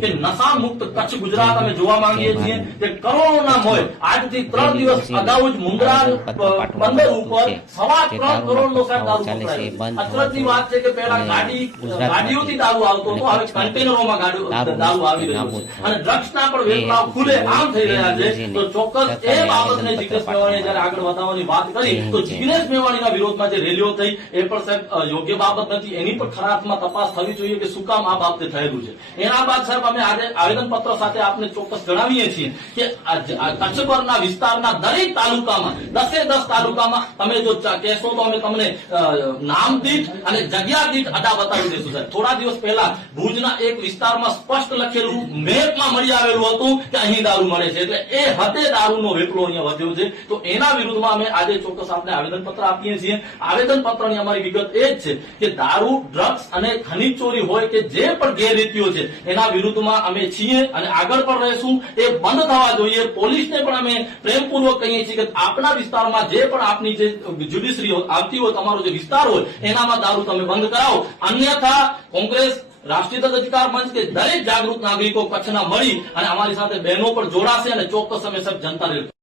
કે નશા મુક્ત કચ્છ ગુજરાત અમે જોવા માંગીએ છીએ કે કરોડોના મોય આજથી 3 દિવસ અગાઉ જ મુંદ્રા બંદર ઉપર 3.25 કરોડનો સાહેબ દારૂ પકડાયો। અચરજની વાત છે કે પહેલા ગાડીઓથી દારૂ આવતો હતો, હવે કન્ટેનરોમાં દારૂ આવી રહ્યો છે અને ડ્રગ્સના પણ વેપાર ખુલે આમ થઈ રહ્યા છે। તો ચોક્કસ એ બાબતને જિગ્નેશ મેવાણીએ જયારે આગળ વધારવાની વાત કરી તો જિગ્નેશ મેવાણીના વિરોધમાં જે રેલીઓ થઈ એ પણ સાહેબ યોગ્ય બાબત નથી, એની પણ ખરા અર્થમાં તપાસ થવી જોઈએ કે શું કામ આ બાબતે થયેલું છે। એના બાદ સાહેબ અમે આજે આવેદનપત્ર સાથે આપને ચોક્કસ જણાવીએ છીએ કે કચ્છ પરના વિસ્તારના દરેક તાલુકામાં 10 તાલુકામાં તમે જો કહેશો તો અમે તમને નામ દીઠ અને જગ્યા દીઠ અડા બતાવી દઈશું સાહેબ। થોડા દિવસ પહેલા ભુજના એક વિસ્તારમાં સ્પષ્ટ લખેલું મેપમાં મળી આવેલું હતું કે અહીં દારૂ મળે છે, એટલે એ હદે દારૂનો વેપલો અહીંયા વધ્યો છે। તો એના વિરુદ્ધમાં અમે આજે ચોક્કસ આપને આવેદનપત્ર આપીએ છીએ। આવેદનપત્રની અમારી વિગત એ જ છે કે દારૂ, ડ્રગ્સ અને ખનીજ ચોરી હોય કે જે પણ ગેરરીતિઓ છે એના વિરુદ્ધમાં અમે છીએ અને આગળ પણ રહેશું। એ બંધ થવા જોઈએ। પોલીસને પણ અમે પ્રેમપૂર્વક કહીએ છીએ કે આપના વિસ્તારમાં જે પણ આપની જે જ્યુડિશરી આવતી હોય, તમારો જે વિસ્તાર હોય એનામાં દારૂ તમે બંધ કરાવો, અન્યથા કોંગ્રેસ, રાષ્ટ્રીય અધિકાર મંચ કે દરેક જાગૃત નાગરિકો કચ્છના મળી અને અમારી સાથે બહેનો પણ જોડાશે અને ચોક્કસ અમે સબ જનતા